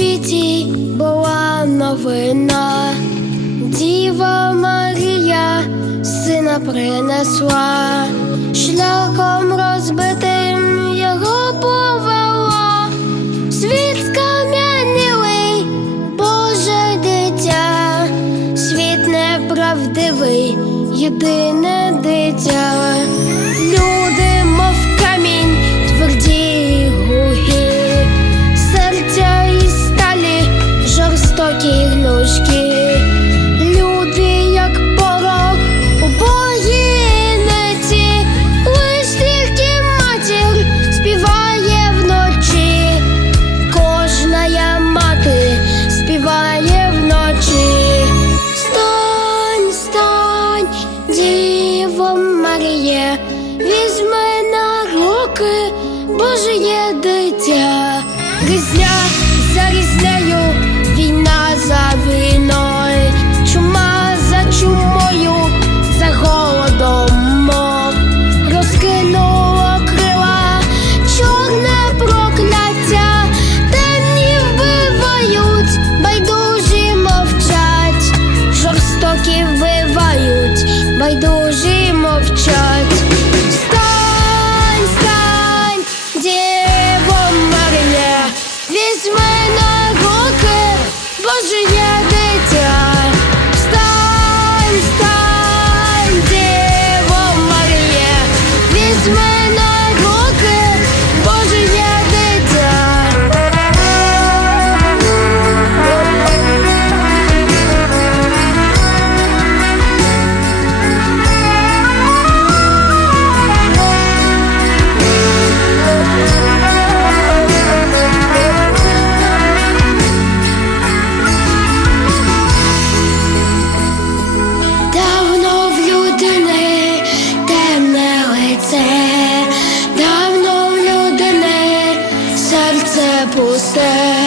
світі була новина, Діва Марія сина принесла, шляхом розбитим його повела, світ скам'янілий, Боже дитя, світ неправдивий, єдине дитя. Візьми на руки Божє дитя, різня за війною. Cause my é.